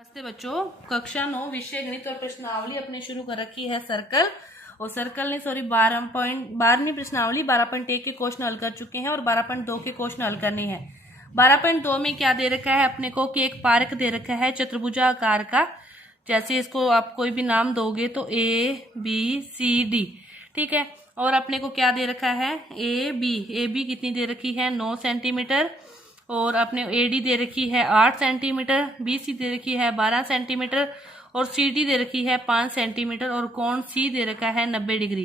नमस्ते बच्चों, कक्षा 9 विषय गणित और प्रश्नावली अपने शुरू कर रखी है सर्कल। और सर्कल ने 12वीं प्रश्नावली 12.1 के क्वेश्चन हल कर चुके हैं और 12.2 के क्वेश्चन हल करने हैं। 12.2 में क्या दे रखा है अपने को कि एक पार्क दे रखा है चतुर्भुजाकार का। जैसे इसको आप कोई भी नाम दोगे तो ABCD, ठीक है। और अपने को क्या दे रखा है AB कितनी दे रखी है 9 सेंटीमीटर। और अपने AD दे रखी है 8 सेंटीमीटर, BC दे रखी है 12 सेंटीमीटर और CD दे रखी है 5 सेंटीमीटर और कोण C दे रखा है 90 डिग्री।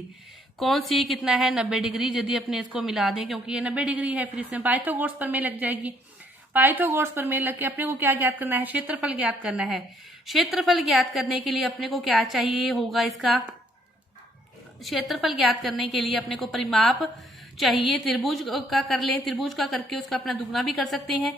कोण C कितना है 90 डिग्री। यदि अपने इसको मिला दें क्योंकि ये 90 डिग्री है, फिर इसमें पाइथागोरस प्रमेय लग जाएगी। पाइथागोरस प्रमेय लग के अपने को क्या ज्ञात करना है, क्षेत्रफल ज्ञात करना है। क्षेत्रफल ज्ञात करने के लिए अपने को क्या चाहिए होगा, इसका क्षेत्रफल ज्ञात करने के लिए अपने को परिमाप चाहिए। त्रिभुज का कर लें, त्रिभुज का करके उसका अपना दुगना भी कर सकते हैं,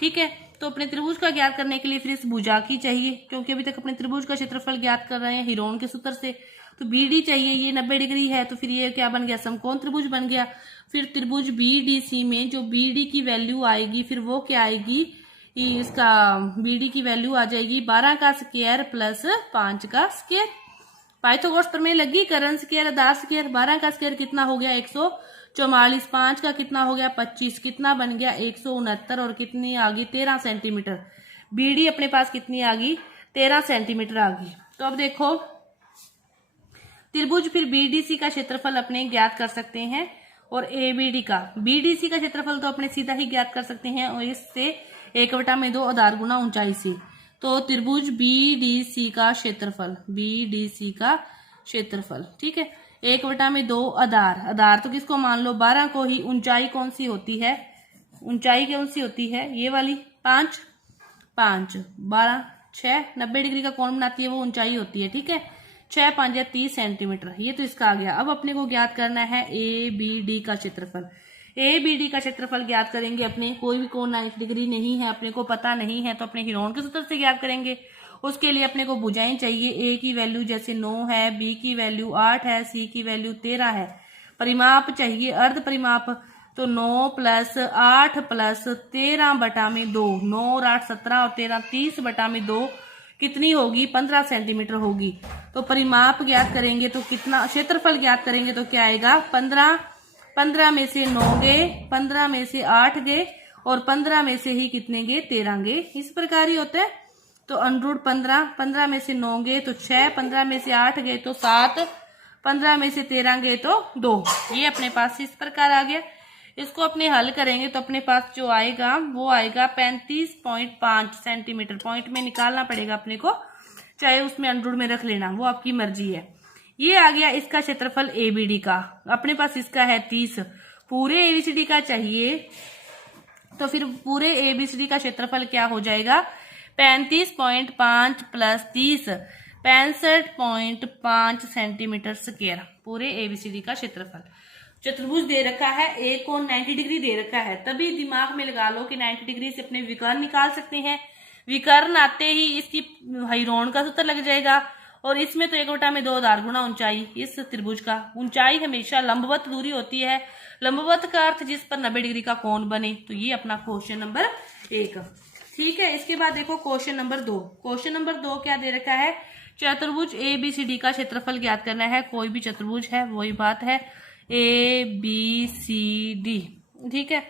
ठीक है। तो अपने त्रिभुज का ज्ञात करने के लिए फिर इस भुजा की चाहिए, क्योंकि अभी तक अपने त्रिभुज का क्षेत्रफल ज्ञात कर रहे हैं हीरोन के सूत्र से। तो BD चाहिए, ये 90 डिग्री है, तो फिर ये क्या बन गया, समकोण त्रिभुज बन गया। फिर त्रिभुज BDC में जो BD की वैल्यू आएगी फिर वो क्या आएगी, इसका BD की वैल्यू आ जाएगी 12 का स्क्वायर प्लस 5 का स्क्वायर। पाइथागोरस प्रमेय लगी, करण स्क्वायर आधार स्क्वायर। 12 का स्क्वायर कितना हो गया 144, 5 का कितना हो गया 25, कितना बन गया 169 और कितनी आ गई 13 सेंटीमीटर। BD अपने पास कितनी आ गई 13 सेंटीमीटर आ गई। तो अब देखो त्रिभुज फिर BDC का क्षेत्रफल अपने ज्ञात कर सकते हैं और ABD का। BDC का क्षेत्रफल तो अपने सीधा ही ज्ञात कर सकते हैं और इससे 1/2 आधार गुना ऊंचाई से। तो त्रिभुज BDC का क्षेत्रफल, BDC का क्षेत्रफल, ठीक है, 1/2 आधार। आधार तो किसको मान लो 12 को ही। ऊंचाई कौन सी होती है, ऊंचाई कौन सी होती है, ये वाली 5 12 6 90 डिग्री का कोण बनाती है, वो ऊंचाई होती है, ठीक है। 6 5 या 30 सेंटीमीटर, ये तो इसका आ गया। अब अपने को ज्ञात करना है ABD का क्षेत्रफल। ABD का क्षेत्रफल ज्ञात करेंगे अपने, कोई भी कोण 90 डिग्री नहीं है, अपने को पता नहीं है, तो अपने हीरोन के सूत्र से ज्ञात करेंगे। उसके लिए अपने को भुजाएं चाहिए। A की वैल्यू जैसे 9 है, B की वैल्यू 8 है, C की वैल्यू 13 है। परिमाप चाहिए अर्ध परिमाप, तो 9 प्लस 8 प्लस 13/2, 9 और 8 17 और 13 30/2 कितनी होगी 15 सेंटीमीटर होगी। तो परिमाप ज्ञात करेंगे तो कितना, क्षेत्रफल ज्ञात करेंगे तो क्या आएगा 15 में से 9 गए, 15 में से 8 गए और 15 में से ही कितने गए 13 गए। इस प्रकार ही होता है। तो √15, 15 में से 9 गए तो 6, 15 में से 8 गए तो 7, 15 में से 13 गए तो 2। ये अपने पास इस प्रकार आ गया। इसको अपने हल करेंगे तो अपने पास जो आएगा वो आएगा 35.5 सेंटीमीटर। पॉइंट में निकालना पड़ेगा अपने को, चाहे उसमें अंडरूट में रख लेना, वो आपकी मर्जी है। ये आ गया इसका क्षेत्रफल ABD का। अपने पास इसका है 30। पूरे ABCD का चाहिए तो फिर पूरे ABCD का क्षेत्रफल क्या हो जाएगा 35.5 प्लस 30 65.5 सेंटीमीटर स्क्वायर। पूरे ABCD का क्षेत्रफल। चतुर्भुज दे रखा है, एक कोण 90 डिग्री दे रखा है, तभी दिमाग में लगा लो कि 90 डिग्री से अपने विकर्ण निकाल सकते हैं। विकर्ण आते ही इसकी हीरोन का सूत्र लग जाएगा और इसमें तो 1/2 आधार गुना ऊंचाई। इस त्रिभुज का ऊंचाई हमेशा लंबवत दूरी होती है। लंबवत का अर्थ जिस पर 90 डिग्री का कोण बने। तो ये अपना क्वेश्चन नंबर 1, ठीक है। इसके बाद देखो क्वेश्चन नंबर 2। क्वेश्चन नंबर 2 क्या दे रखा है, चतुर्भुज ABCD का क्षेत्रफल ज्ञात करना है। कोई भी चतुर्भुज है, वही बात है, ABCD, ठीक है।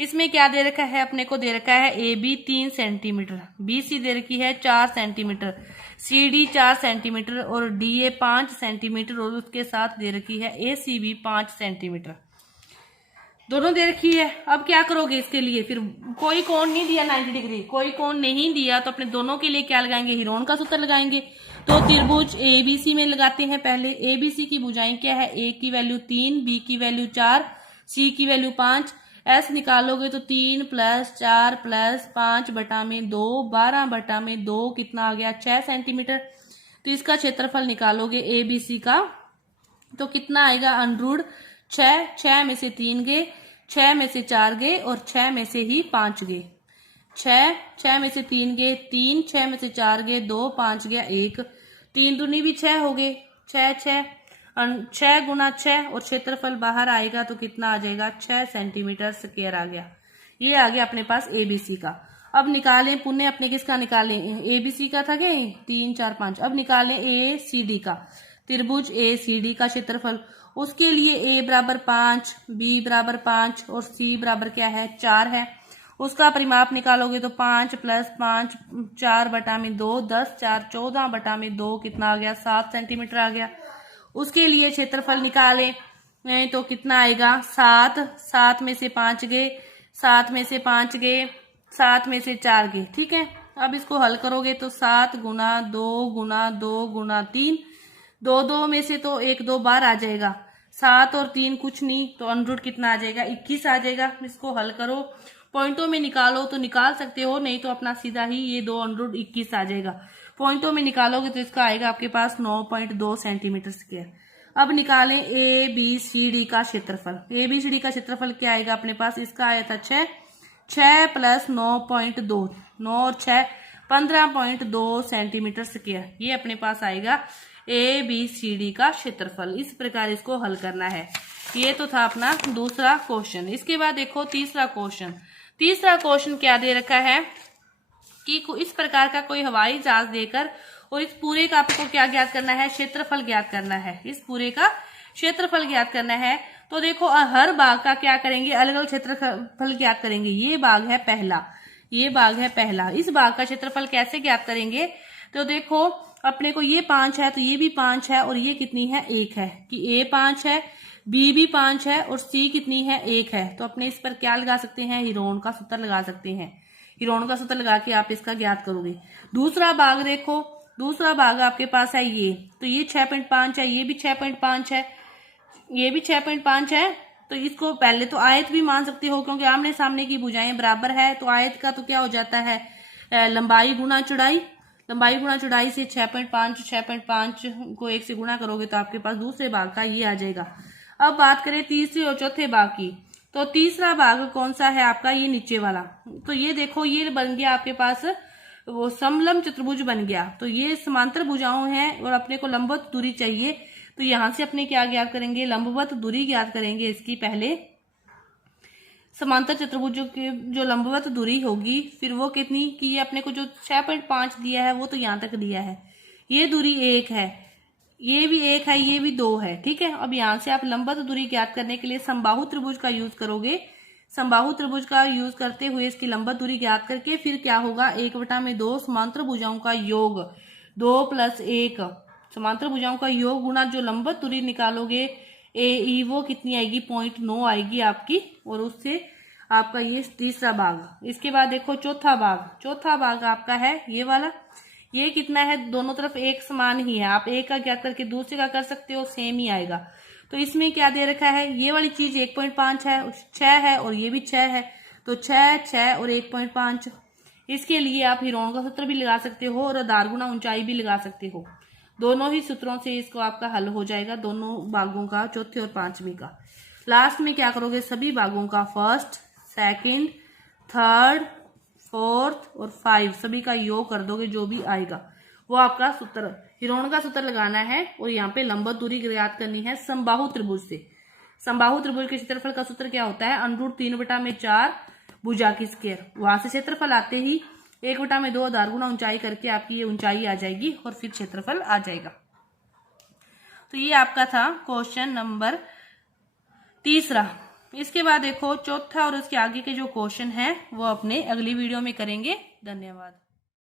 इसमें क्या दे रखा है, अपने को दे रखा है AB 3 सेंटीमीटर, BC दे रखी है 4 सेंटीमीटर, CD 4 सेंटीमीटर और DA 5 सेंटीमीटर और उसके साथ दे रखी है AC भी 5 सेंटीमीटर। दोनों दे रखी है। अब क्या करोगे इसके लिए, फिर कोई कोण नहीं दिया 90 डिग्री, कोई कोण नहीं दिया तो अपने दोनों के लिए क्या लगाएंगे, हीरोन का सूत्र लगाएंगे। तो त्रिभुज ABC में लगाते हैं पहले। ABC की भुजाएं क्या है, A की वैल्यू 3, B की वैल्यू 4, C की वैल्यू 5। S निकालोगे तो 3 प्लस 4 प्लस 5/2, 12/2 कितना आ गया 6 सेंटीमीटर। तो इसका क्षेत्रफल निकालोगे ABC का तो कितना आएगा √6। 6 में से 3 गए, 6 में से 4 गए और 6 में से ही 5 गए। 6 में से 3 गए 3, 6 में से 4 गए 2, 5 गया 1, 3 दूनी भी 6 हो गए, 6 गुना 6 और क्षेत्रफल बाहर आएगा तो कितना आ जाएगा 6 सेंटीमीटर स्क्वायर आ गया। ये आ गया अपने पास ABC का। अब निकालें पुण्य अपने किसका निकालें, ए बी सी का था क्या 3 4 5। अब निकालें ए सी डी का, त्रिभुज ए सी डी का क्षेत्रफल। उसके लिए ए बराबर 5, बी बराबर 5 और सी बराबर क्या है 4 है। उसका परिमाप निकालोगे तो 5 + 5 4/2 10 4 14/2 कितना आ गया 7 सेंटीमीटर आ गया। उसके लिए क्षेत्रफल निकालें तो कितना आएगा 7, 7 में से 5 गए, 7 में से 5 गए, 7 में से 4 गए, ठीक है। अब इसको हल करोगे तो 7 गुना 2 गुना 2 गुना 3, 2 2 में से तो 1 2 बार आ जाएगा, 7 और 3 कुछ नहीं, तो अंडर कितना आ जाएगा 21 आ जाएगा। इसको हल करो, पॉइंटों में निकालो तो निकाल सकते हो, नहीं तो अपना सीधा ही ये 2 अंडर 21 आ जाएगा। पॉइंटों में निकालोगे तो इसका आएगा आपके पास 9.2 सेंटीमीटर स्क्वायर। अब निकालें ए बी सी डी का क्षेत्रफल। ए बी सी डी का क्षेत्रफल क्या आएगा अपने पास, इसका आया था 6, 6 + 9.2, 9 और 6 15.2 सेंटीमीटर स्क्वायर। ये अपने पास आएगा ए बी सी डी का क्षेत्रफल। इस प्रकार इसको हल करना है। ये तो था अपना दूसरा क्वेश्चन। इसके बाद देखो तीसरा क्वेश्चन। तीसरा क्वेश्चन क्या दे रखा है कि इस प्रकार का कोई हवाई जहाज देकर और इस पूरे का आपको क्या ज्ञात करना है, क्षेत्रफल ज्ञात करना है। इस पूरे का क्षेत्रफल ज्ञात करना है। तो देखो हर भाग का क्या करेंगे, अलग अलग क्षेत्रफल ज्ञात करेंगे। ये भाग है पहला, ये भाग है पहला। इस भाग का क्षेत्रफल कैसे ज्ञात करेंगे, तो देखो अपने को ये 5 है तो ये भी 5 है और ये कितनी है 1 है, कि ए 5 है, बी भी 5 है और सी कितनी है 1 है। तो अपने इस पर क्या लगा सकते हैं, हीरोन का सूत्र लगा सकते हैं। हीरोन का सूत्र लगा के आप इसका ज्ञात करोगे। दूसरा भाग देखो, दूसरा भाग आपके पास है ये, तो ये 6.5 है, ये भी 6.5 है, ये भी 6.5 है। तो इसको पहले तो आयत भी मान सकते हो, क्योंकि आमने सामने की भुजाएं बराबर है। तो आयत का तो क्या हो जाता है लंबाई गुना चौड़ाई, लंबाई गुना चौड़ाई से 6.5 को 1 से गुणा करोगे तो आपके पास दूसरे भाग का ये आ जाएगा। अब बात करें तीसरे और चौथे भाग की, तो तीसरा भाग कौन सा है आपका, ये नीचे वाला। तो ये देखो ये बन गया आपके पास वो समलंब चतुर्भुज बन गया। तो ये समांतर भुजाओं हैं और अपने को लंबवत दूरी चाहिए। तो यहां से अपने क्या ज्ञात करेंगे, लंबवत दूरी ज्ञात करेंगे इसकी। पहले समांतर चतुर्भुजों की जो लंबवत दूरी होगी, फिर वो कितनी कि ये अपने को जो 6.5 दिया है वो तो यहाँ तक दिया है, ये दूरी 1 है, ये भी 1 है, ये भी 2 है, ठीक है। अब यहाँ से आप लंबवत दूरी ज्ञात करने के लिए समबाहु त्रिभुज का यूज करोगे। समबाहु त्रिभुज का यूज करते हुए इसकी लंबवत दूरी ज्ञात करके फिर क्या होगा, 1/2 समांतर भुजाओं का योग, 2 + 1 समांतर भुजाओं का योग गुना जो लंबवत दूरी निकालोगे ए ई वो कितनी आएगी 0.9 आएगी आपकी। और उससे आपका ये तीसरा भाग। इसके बाद देखो चौथा भाग, चौथा भाग आपका है ये वाला। ये कितना है, दोनों तरफ एक समान ही है, आप एक का ज्ञात करके दूसरे का कर सकते हो, सेम ही आएगा। तो इसमें क्या दे रखा है, ये वाली चीज 1.5 है, 6 है और ये भी 6 है, तो 6 6 और 1.5। इसके लिए आप हीरोन का सूत्र भी लगा सकते हो और आधार गुना ऊंचाई भी लगा सकते हो। दोनों ही सूत्रों से इसको आपका हल हो जाएगा, दोनों भागों का, चौथे और पांचवी का। लास्ट में क्या करोगे, सभी भागों का फर्स्ट, सेकंड, थर्ड, फोर्थ और 5 सभी का योग कर दोगे, जो भी आएगा वो आपका सूत्र, हीरोन का सूत्र लगाना है। और यहाँ पे लंबवत दूरी ज्ञात करनी है समबाहु त्रिभुज से। समबाहु त्रिभुज के क्षेत्रफल का सूत्र क्या होता है, √3/4 भुजा की स्क्वायर। वहां से क्षेत्रफल आते ही 1/2 आधार गुना ऊंचाई करके आपकी ये ऊंचाई आ जाएगी और फिर क्षेत्रफल आ जाएगा। तो ये आपका था क्वेश्चन नंबर तीसरा। इसके बाद देखो चौथा और उसके आगे के जो क्वेश्चन है वो अपने अगली वीडियो में करेंगे। धन्यवाद।